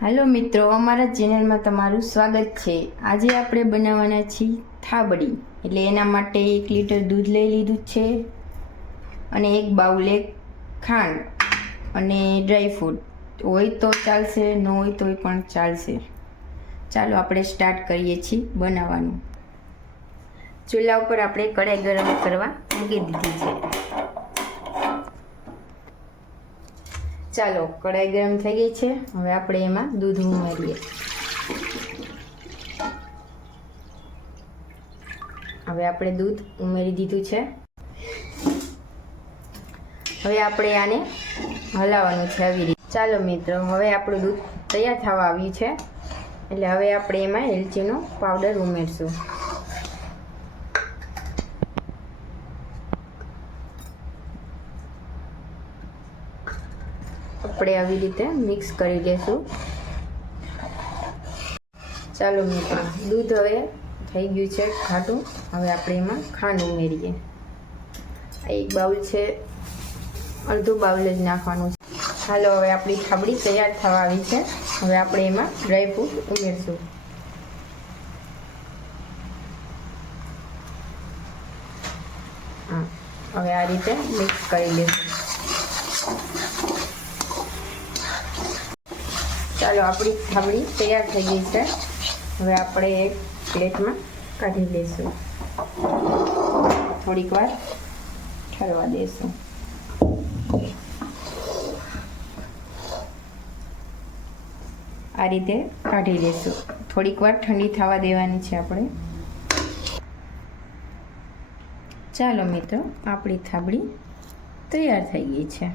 Hello मित्रों, अमरा channel में तमारुं स्वागत है। आज आपणे बनावाना छीए थाबड़ी। एटले एना माटे 1 लीटर दूध लई लीधुं छे अने 1 बाउल खांड अने ड्रायफ्रूट होय तो चालशे, न होय तोय पण चालशे। चालो आपणे स्टार्ट करीए छीए बनाववानुं। चूल्हा पर आपणे कढ़ाई गरम करवा मूकी दीधी छे। चालो कढ़ाई गरम थई गई है। हवे आपणे एमां दूध उमेरीए। हवे आपणे दूध उमेरी दीधुं छे। हवे आपणे आने हलाववानुं छे आवी रीते। चालो मित्रों, हवे आपणुं दूध तैयार थवा आव्युं छे એટલે હવે આપણે એમાં એલચીનો પાવડર ઉમેરશું। આપણે આવી રીતે મિક્સ કરી લેશું। ચાલો મિત્રો, દૂધ હવે થઈ ગયું છે ઘાટું। હવે આપણે એમાં ખાંડ ઉમેરીએ। એક બાઉલ છે, અડધું બાઉલ જ નાખવાનું છે। ચાલો હવે આપણી થાબડી તૈયાર થવા આવી છે। હવે આપણે એમાં ડ્રાયફ્રૂટ ઉમેરશું। હવે આ રીતે મિક્સ કરી લેશું। ચાલો આપણી થાબડી તૈયાર થઈ ગઈ છે। હવે આપણે એક પ્લેટમાં કાઢી લઈશું। થોડીક વાર ઠરવા દઈશું। આ રીતે કાઢી લઈશું। થોડીક વાર ઠંડી થવા દેવાની છે આપણે। ચાલો મિત્રો, આપણી થાબડી તૈયાર થઈ ગઈ છે।